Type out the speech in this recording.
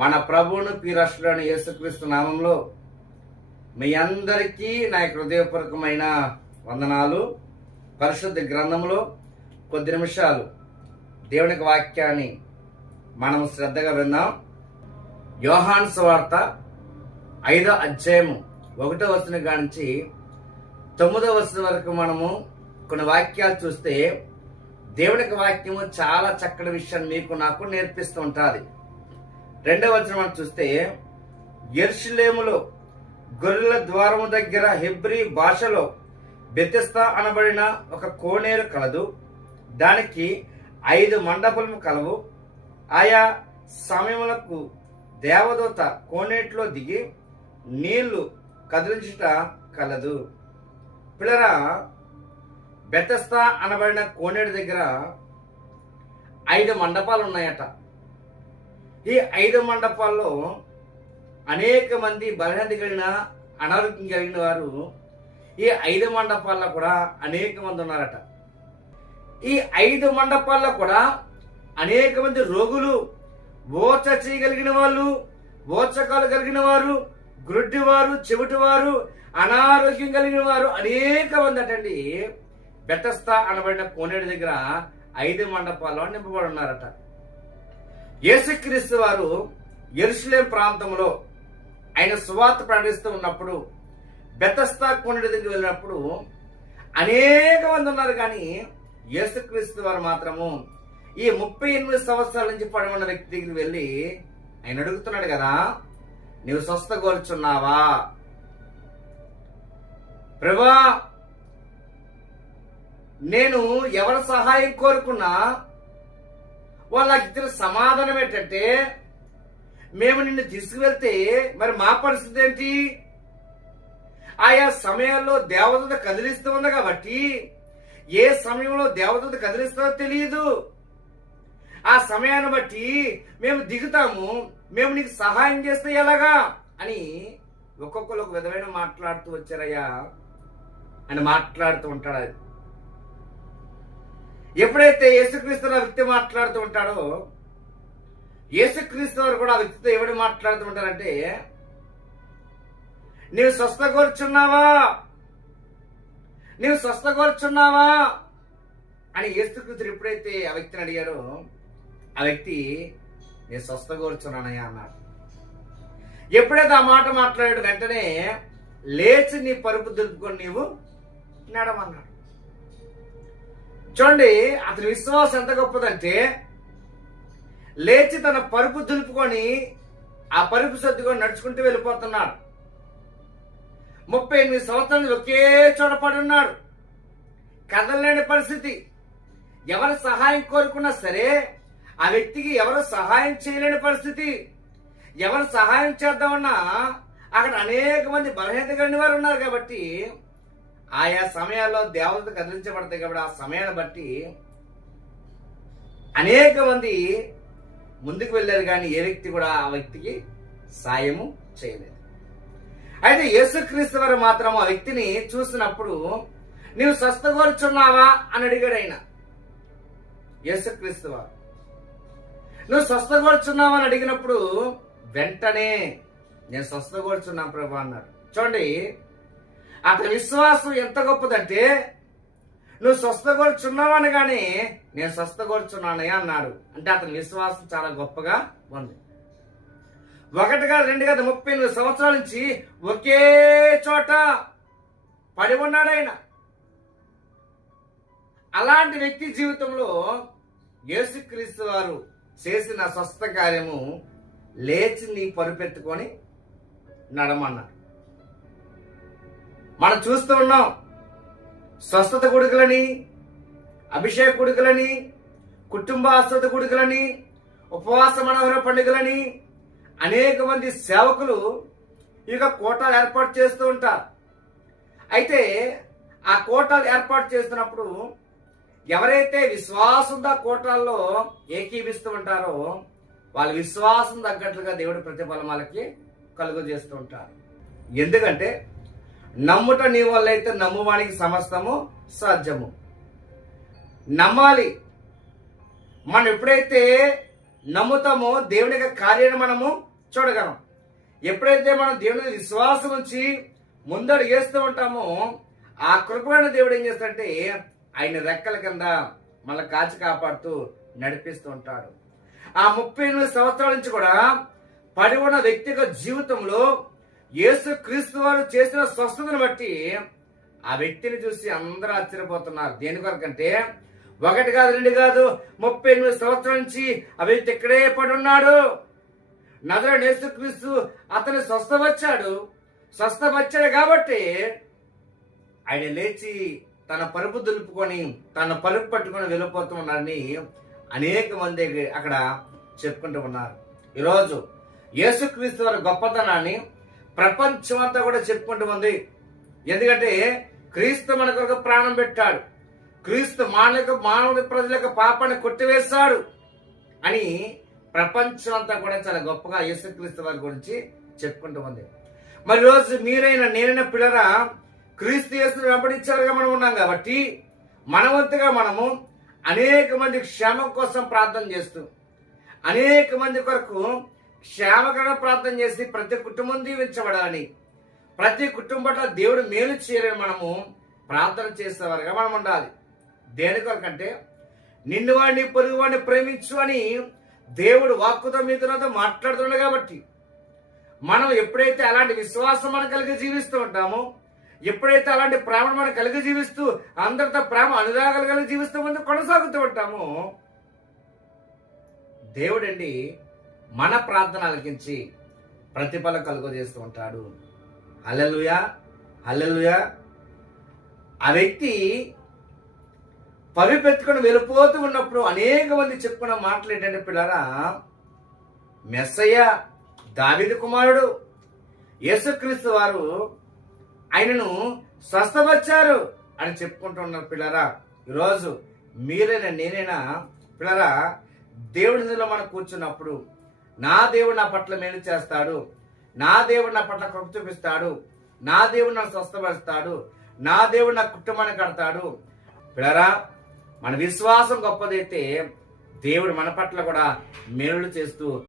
మన ప్రభువును ప్రియరక్షకుడైన యేసుక్రీస్తు నామంలో మీ అందరికీ నా హృదయపూర్వకమైన వందనాలు. పరిశుద్ధ గ్రంథంలో కొద్ది నిమిషాలు దేవునికి వాక్యాన్ని మనం శ్రద్ధగా విందాం. యోహాను సువార్త 5వ అధ్యాయము 1వ వచనం కానించి 9వ వచనం వరకు మనము కొన్ని వాక్యాలు చూస్తే దేవునికి వాక్యము చాలా చక్కటి విషయాన్ని మీకు నాకు నేర్పిస్తూ ఉంటుంది. 2వ వచనం మనం చూస్తే యెరూషలేములో గొర్రెల ద్వారము దగ్గర హెబ్రీ భాషలో బెతెస్దా అనబడిన ఒక కోనేరు కలదు. దానికి 5 మండపములు కలవు. ఆయా సమయములకు దేవదూత కోనేటిలో దిగి నీళ్లు కదిలించుట కలదు. పిల్లరా, బెతెస్దా అనబడిన కోనేరు దగ్గర 5 మండపాలు ఉన్నాయట. ఈ 5 మండపాల్లో అనేక మంది బలహీనత కలిగిన అనారోగ్యం కలిగిన వారు ఈ 5 మండపాల్లో కూడా అనేక మంది ఉన్నారట. ఈ 5 మండపాల్లో కూడా అనేక మంది రోగులు, ఓచ చేయగలిగిన వాళ్ళు, ఓచకాలు కలిగిన వారు, గ్రుడ్డివారు, చెవిటివారు, అనారోగ్యం కలిగిన వారు అనేక మంది అటండి బెతెస్దా అనబడిన కోనేరు దగ్గర 5 మండపాల్లో నింపబడి ఉన్నారట. యేసుక్రీస్తు వారు యెరూషలేం ప్రాంతంలో ఆయన సువార్త ప్రకటిస్తూ ఉన్నప్పుడు బెతెస్దా కోనేరు దగ్గర వెళ్ళినప్పుడు అనేక మంది ఉన్నారు. కానీ యేసుక్రీస్తు వారు మాత్రము ఈ 38 సంవత్సరాల నుంచి పడి ఉన్న వ్యక్తి దగ్గరికి వెళ్ళి ఆయన అడుగుతున్నాడు కదా, నీవు స్వస్థగోరుచున్నావా ప్రభా? నేను ఎవరి సహాయం కోరుకున్నా వాళ్ళకి ఇచ్చిన సమాధానం ఏంటంటే, మేము నిన్ను తీసుకువెళ్తే మరి మా పరిస్థితి ఏంటి? ఆయా సమయాల్లో దేవదూత కదిలిస్తూ ఉంది కాబట్టి ఏ సమయంలో దేవదూత కదిలిస్తారో తెలియదు. ఆ సమయాన్ని బట్టి మేము దిగుతాము, మేము నీకు సహాయం చేస్తే ఎలాగా అని ఒక్కొక్కరు ఒక విధమైన మాట్లాడుతూ వచ్చారయ్యా అని మాట్లాడుతూ ఉంటాడు. అది ఎప్పుడైతే యేసుక్రీస్తు ఆ వ్యక్తి మాట్లాడుతూ ఉంటాడో, యేసుక్రీస్తు వారు కూడా ఆ వ్యక్తితో ఎవడు మాట్లాడుతూ ఉంటారంటే, నీవు స్వస్థగోరుచున్నావా, నీవు స్వస్థగోరుచున్నావా అని యేసుక్రీస్తు ఎప్పుడైతే ఆ వ్యక్తిని అడిగారో, ఆ వ్యక్తి నేను స్వస్థగోరుచున్నానయ్యా అన్నాడు. ఎప్పుడైతే ఆ మాట మాట్లాడాడు వెంటనే లేచి నీ పరుపు దులుపుకొని నీవు నడమన్నాడు. చూడండి, అతని విశ్వాసం ఎంత గొప్పదంటే, లేచి తన పరుపు దులుపుకొని ఆ పరుపు సర్దుకొని నడుచుకుంటూ వెళ్ళిపోతున్నాడు. 38 సంవత్సరాలు ఒకే చోట పడి ఉన్నాడు. కదలలేని పరిస్థితి. ఎవరు సహాయం కోరుకున్నా సరే ఆ వ్యక్తికి ఎవరు సహాయం చేయలేని పరిస్థితి. ఎవరు సహాయం చేద్దామన్నా అక్కడ అనేక మంది బలహీనత కలిగిన వారు ఉన్నారు. కాబట్టి ఆయా సమయాల్లో దేవతలు కదిలించబడతాయి. కాబట్టి ఆ సమయాన్ని బట్టి అనేక మంది ముందుకు వెళ్ళారు, కానీ ఏ వ్యక్తి కూడా ఆ వ్యక్తికి సాయము చేయలేదు. అయితే యేసుక్రీస్తు వారు మాత్రం ఆ వ్యక్తిని చూసినప్పుడు నీవు స్వస్థగోరుచున్నావా అని అడిగాడు ఆయన. యేసుక్రీస్తు వారు నువ్వు స్వస్థగోరుచున్నావా అని అడిగినప్పుడు వెంటనే నేను స్వస్థగోరుచున్నాను ప్రభా అన్నాడు. చూడండి, అతని విశ్వాసం ఎంత గొప్పదంటే, నువ్వు స్వస్థగోరుచున్నావు అనగానే నేను స్వస్థగోరుచున్నానయ్యా అన్నాడు. అంటే అతని విశ్వాసం చాలా గొప్పగా ఉంది. 1 కాదు 2 కాదు 38 సంవత్సరాల నుంచి ఒకే చోట పడి ఉన్నాడు ఆయన. అలాంటి వ్యక్తి జీవితంలో యేసుక్రీస్తు వారు చేసిన స్వస్థ కార్యము లేచి నీ పరుపెత్తుకొని నడమన్నాడు. మనం చూస్తూ ఉన్నాం, స్వస్థత కొడుకులని, అభిషేక కొడుకులని, కుటుంబ స్వస్థత కొడుకులని, ఉపవాస మనోహర పండుగలని అనేక మంది సేవకులు ఇక కోటాలు ఏర్పాటు చేస్తూ ఉంటారు. అయితే ఆ కోటాలు ఏర్పాటు చేస్తున్నప్పుడు ఎవరైతే విశ్వాసంతో కోటాల్లో ఏకీభిస్తూ ఉంటారో వాళ్ళ విశ్వాసం తగ్గట్లుగా దేవుడి ప్రతిఫలం వాళ్ళకి కలుగు చేస్తూ ఉంటారు. ఎందుకంటే నమ్ముట నీ వల్ల అయితే నమ్మువానికి సమస్తము సాధ్యము. నమ్మాలి. మనం ఎప్పుడైతే నమ్ముతామో దేవుని యొక్క కార్యాన్ని మనము చూడగలం. ఎప్పుడైతే మనం దేవుని మీద విశ్వాసం ఉంచి ముందడుగు వేస్తూ ఉంటామో ఆ కృపమైన దేవుడు ఏం చేస్తాడంటే ఆయన రెక్కల కింద మళ్ళీ కాచి కాపాడుతూ నడిపిస్తూ ఉంటాడు. ఆ 38 సంవత్సరాల నుంచి కూడా పడి ఉన్న వ్యక్తిగత జీవితంలో యేసు క్రీస్తు వారు చేసిన స్వస్థతను బట్టి ఆ వ్యక్తిని చూసి అందరూ ఆశ్చర్యపోతున్నారు. దేని కొరకంటే 1 కాదు 2 కాదు 38 సంవత్సరాల నుంచి ఆ వ్యక్తి ఇక్కడే పడి ఉన్నాడు. నజరేయుడైన యేసుక్రీస్తు అతను స్వస్థపరిచాడు కాబట్టి ఆయన లేచి తన పరుపు దులుపుకొని తన పరుపు పట్టుకొని వెళ్ళిపోతూ ఉన్నారని అనేక మంది అక్కడ చెప్పుకుంటూ ఉన్నారు. ఈరోజు యేసుక్రీస్తు వారి గొప్పతనాన్ని ప్రపంచం అంతా కూడా చెప్పుకుంటూ ఉంది. ఎందుకంటే క్రీస్తు మన కొరకు ప్రాణం పెట్టాడు, క్రీస్తు మానవుడి ప్రజలకు పాపాన్ని కొట్టివేశాడు అని ప్రపంచం అంతా కూడా చాలా గొప్పగా యేసుక్రీస్తు వారి గురించి చెప్పుకుంటూ ఉంది. మరి రోజు మీరైనా నేనైనా పిల్లరా క్రీస్తు యేసుని వెంబడించారుగా మనం ఉన్నాం కాబట్టి మన వంతుగా మనము అనేక మంది క్షేమం కోసం ప్రార్థన చేస్తూ అనేక మంది కొరకు క్షేమకర ప్రార్థన చేసి ప్రతి కుటుంబం దీవించబడాలని, ప్రతి కుటుంబంలో దేవుడు మేలు చేయాలని మనము ప్రార్థన చేసేవారుగా మనం ఉండాలి. దేని కొరకంటే నిన్ను వాడిని పొరుగు వాడిని ప్రేమించు అని దేవుడు వాక్కుతో మీతో మాట్లాడుతున్నాడు. కాబట్టి మనం ఎప్పుడైతే అలాంటి విశ్వాసం మనం కలిగి జీవిస్తూ ఉంటామో, ఎప్పుడైతే అలాంటి ప్రేమను మనం కలిగి జీవిస్తూ అందరితో ప్రేమ అనురాగాలు కలిగి జీవిస్తూ ముందు కొనసాగుతూ ఉంటామో దేవుడండి మన ప్రార్థన ఆలకించి ప్రతిఫలం కలుగజేస్తూ ఉంటాడు. హల్లెలూయా హల్లెలూయా. ఆ వ్యక్తి పరుపెత్తుకొని వెళ్ళిపోతూ ఉన్నప్పుడు అనేక మంది చెప్పుకున్న మాటలు ఏంటంటే పిల్లరా, మెస్సయ్య దావీదు కుమారుడు యేసుక్రీస్తు వారు ఆయనను స్వస్థపరిచారు అని చెప్పుకుంటూ ఉన్నారు. పిల్లరా ఈరోజు మీరైనా నేనైనా పిల్లరా దేవుడిలో మనం కూర్చున్నప్పుడు నా దేవుడు నా పట్ల మేలు చేస్తాడు, నా దేవుడు నా పట్ల కృప చూపిస్తాడు, నా దేవుడు నన్ను స్వస్థపరుస్తాడు, నా దేవుడు నా కుటుంబాన్ని కడతాడు. పిల్లరా మన విశ్వాసం గొప్పదైతే దేవుడు మన పట్ల కూడా మేలు చేస్తూ